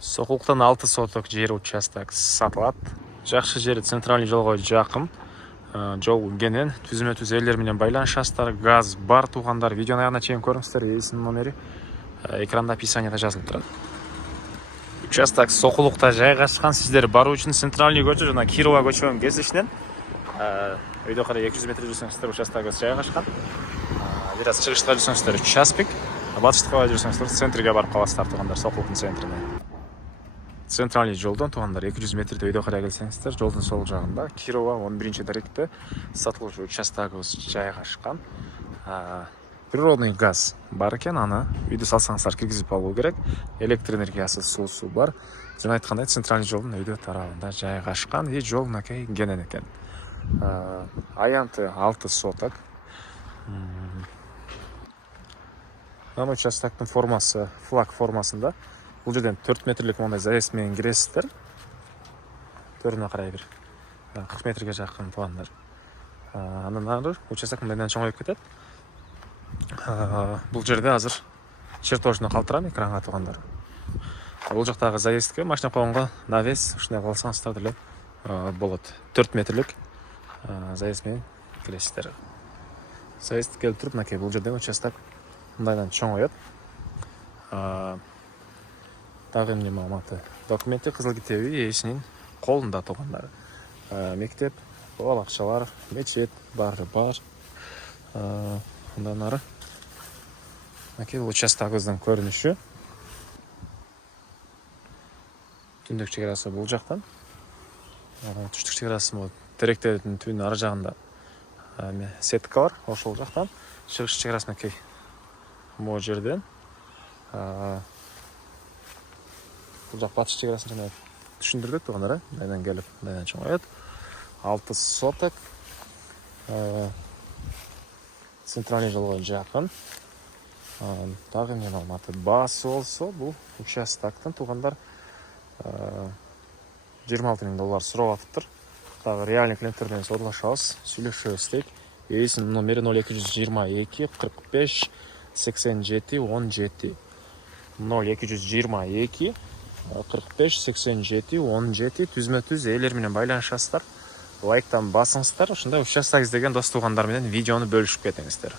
Сокулуктан 6 соток жер участок сатылат. Жакшы жери центральный жолго жакын. Жол кенен, түзмө-түз элдер менен байланышасыздар. Газ бар туугандар. Видеонун аягына чейин көрүңүздөр. Эсинин номери экранда описанияда жазылып турат. Участок Сокулукта жайгашкан. Сиздер баруу үчүн центральный көчө жана Кирова көчөнүн кесишинен өйдө карай 200 метр жүрсөңүздөр участогубуз жайгашкан. Бир аз чыгышта жүрсөңүздөр 3 часпик, батыштыкка жүрсөңүздөр центрге барып каласыздар туугандар, Сокулуктун центрине. Центральный жолдон туугандар 200 метрде өйдө карай келсеңиздер, жолдун сол жагында Кирова 11-даректе сатылуучу участогубуз жайгашкан. Природный газ бар экен, аны үйдө салсаңыздар киргизип алуу керек. Электр энергиясы, суусу бар. Жана айткандай, центральный жолдун өйдө тарабында жайгашкан. Жол мынакей кенен экен. Аянты 6 соток. Аны участоктун формасы флаг формасында. Бул жерден 4 метрлик мондай заезд менен киресиздер. Төрүнө карай бир 40 метрге жакын туугандар. Андан ары участок мындан чоңоюп кетет. Бул жерде азыр чертожуна калтырам экранга туугандар. Бул жактагы заездге машина койгонго навес ушундай кылсаңыздар деле болот. 4 метрлик заезд менен келесиздер. Заезд келип туруп, мынакей бул жерден участок мындайдан чоңоет. Дагы эмне маалыматы? Документи кызыл китеби ээсинин колунда туугандар. Мектеп, бала акчалар, мечет баары бар. Андан ары мынакей участогубуздун көрүнүшү. Түндүк чек бул жактан. Түштүк чек теректердин түбүнүн ары жагында сетка бар, ошол жактан. Чыгыш чек мынакей могу жерден. Бул жак батыш чек жана түшүндүрдүк туугандар, мындан келип, мындан чоңоет. 6 соток. Центральный жолго жакын. Дагы эмне маалыматы? Баасы болсо, бул участоктун туугандар $26,000 сурап атыптыр. Дагы реальный клиенттерден сорлашабыз, сүйлөшөбүз дейт. Ээсинин номери 0222 45 87 17. 0222 45 87 17. Түзмө-түз элер менен байланышасыздар. Лайктан басыңыздар. Ушундай участок издеген дос туугандар менен видеону бөлүшүп кетиңиздер.